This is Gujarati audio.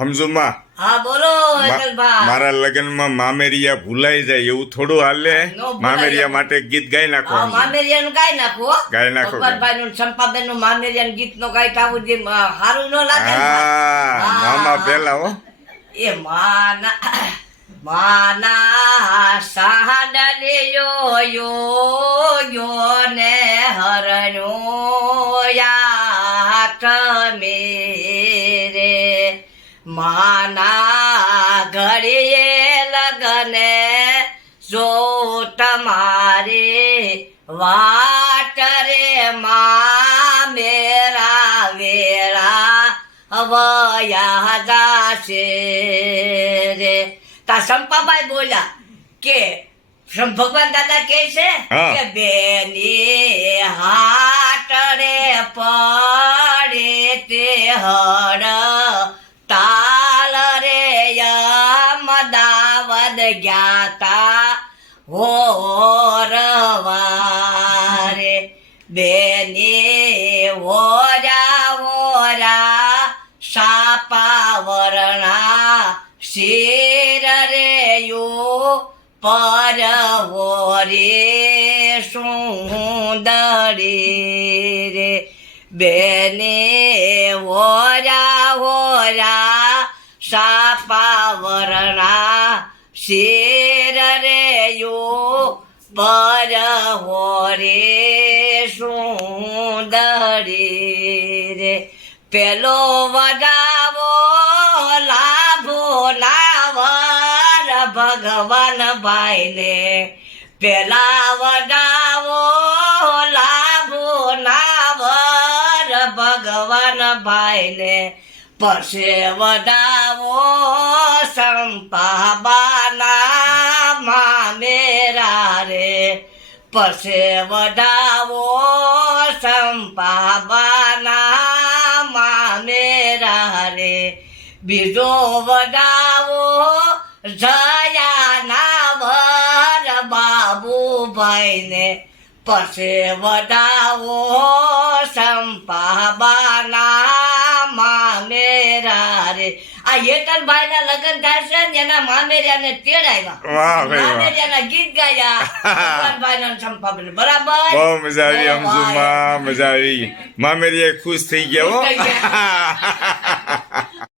સમજુમાં હા બોલો હેતલભાઈ. મારા લગ્નમાં મામેરિયા ભૂલાઈ જાય એવું થોડું હાલે. નો ભૂલાય. મામેરિયા માટે ગીત ગાઈ નાખો. હા મામેરિયાનું ગાઈ નાખો હો. ગાઈ નાખો. ભગવાનભાઈનું ચંપાબેનનું મામેરિયાનું ગીતનો ગાઈ આવું જે સારું ન લાગે ને? હા મામા પેલા હો. એ માના સાંડલિયો યો ને હરણો યાત મેરે માના ઘડીએ લગને જો તમારે વાટ રે મા મેરા વેરા વયા જાશે રે. તા સંપાભાઈ બોલ્યા કે ભગવાન દાદા કે છે હા. કે બેની હાટ રે પડે તે હળ તાલ રે અમદાવાદ જ્ઞાતા હોરવારે બેની ઓરા સાપાવરણા શિર રે યો પરવો રે સુંદરી રે બેને હોરા સાપાવરણા શિર રે યો પરવો રે સુંદરી રે પેલો વડાવો લાભો લાવર ભગવાન ભાઈને પેલા વડાવો લાભો નાવર ભગવાન ભાઈને પછી વડાવો સંપાબાના મામેરા રે પછી વડાવો સંપાબાના મામેરા રે બીજો વડાવો જયાના વર બાબુભાઈને પછી વડાવો સંપાબાના મામેરા રે. આ હેતલભાઈના લગ્ન થાય છે ને એના મામેરિયાને તેડાવ્યા. વાહ ભાઈ વાહ. મામેરિયાના ગીત ગાયા ભગવાનભાઈના સંપાબેન. બરાબર બહુ મજા આવી સમજુમાં. મજા આવી. મામેરિયા ખુશ થઈ ગયા હો. થઈ ગયા.